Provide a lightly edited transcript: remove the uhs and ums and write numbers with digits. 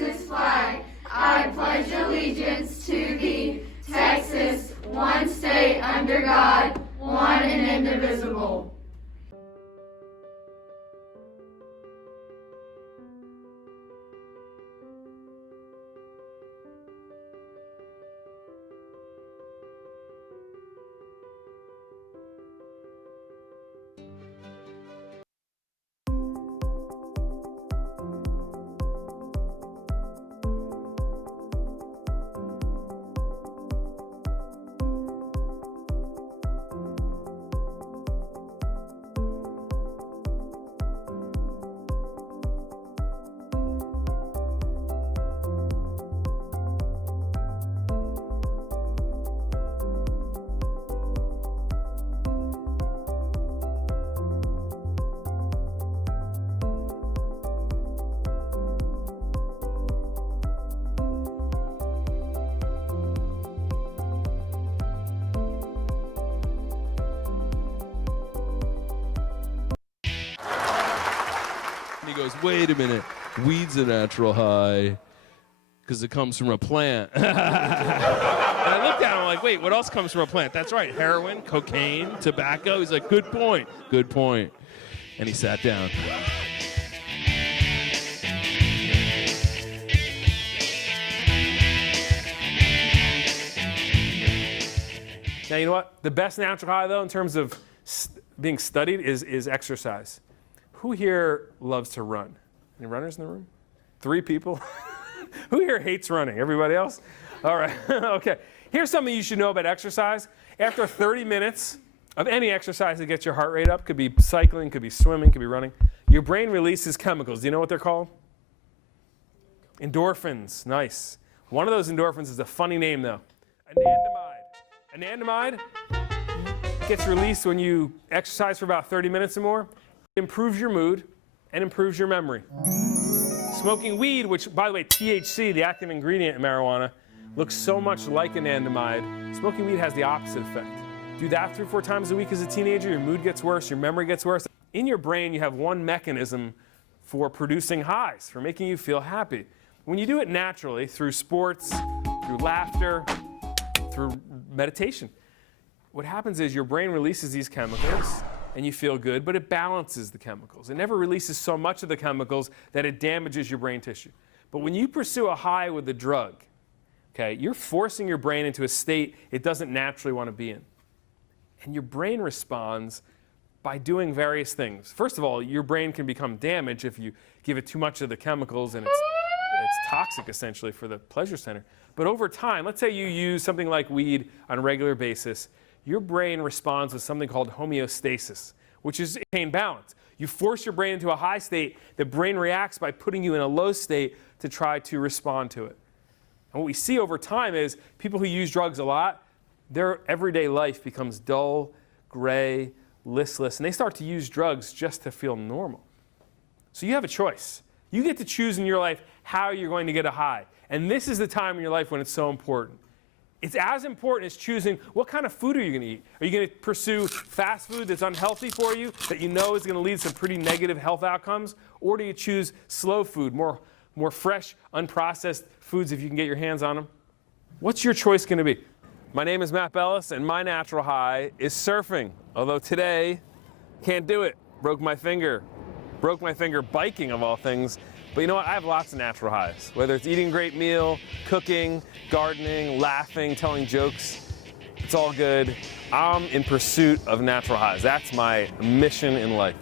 Texas flag. I pledge allegiance to thee, Texas, one state under God, one and indivisible. He goes, wait a minute, weed's a natural high because it comes from a plant. And I looked at him like, wait, what else comes from a plant? That's right, heroin, cocaine, tobacco. He's like, good point, good point. And he sat down. Now, you know what? The best natural high, though, in terms of being studied is exercise. Who here loves to run? Any runners in the room? 3 people? Who here hates running? Everybody else? All right. Okay. Here's something you should know about exercise. After 30 minutes of any exercise that gets your heart rate up, could be cycling, could be swimming, could be running, your brain releases chemicals. Do you know what they're called? Endorphins. Nice. One of those endorphins is a funny name, though. Anandamide gets released when you exercise for about 30 minutes or more. It improves your mood and improves your memory. Smoking weed, which, by the way, THC, the active ingredient in marijuana, looks so much like anandamide. Smoking weed has the opposite effect. Do that 3 or 4 times a week as a teenager, your mood gets worse, your memory gets worse. In your brain, you have one mechanism for producing highs, for making you feel happy. When you do it naturally, through sports, through laughter, through meditation, what happens is your brain releases these chemicals and you feel good, but it balances the chemicals. It never releases so much of the chemicals that it damages your brain tissue. But when you pursue a high with a drug, okay, you're forcing your brain into a state it doesn't naturally want to be in. And your brain responds by doing various things. First of all, your brain can become damaged if you give it too much of the chemicals, and it's toxic essentially for the pleasure center. But over time, let's say you use something like weed on a regular basis, your brain responds with something called homeostasis, which is maintain balance. You force your brain into a high state, the brain reacts by putting you in a low state to try to respond to it. And what we see over time is people who use drugs a lot, their everyday life becomes dull, gray, listless, and they start to use drugs just to feel normal. So you have a choice. You get to choose in your life how you're going to get a high. And this is the time in your life when it's so important. It's as important as choosing what kind of food are you going to eat. Are you going to pursue fast food that's unhealthy for you, that you know is going to lead to some pretty negative health outcomes? Or do you choose slow food, more fresh, unprocessed foods if you can get your hands on them? What's your choice going to be? My name is Matt Bellis, and my natural high is surfing. Although today, can't do it. Broke my finger biking of all things. But you know what? I have lots of natural highs. Whether it's eating a great meal, cooking, gardening, laughing, telling jokes, it's all good. I'm in pursuit of natural highs. That's my mission in life.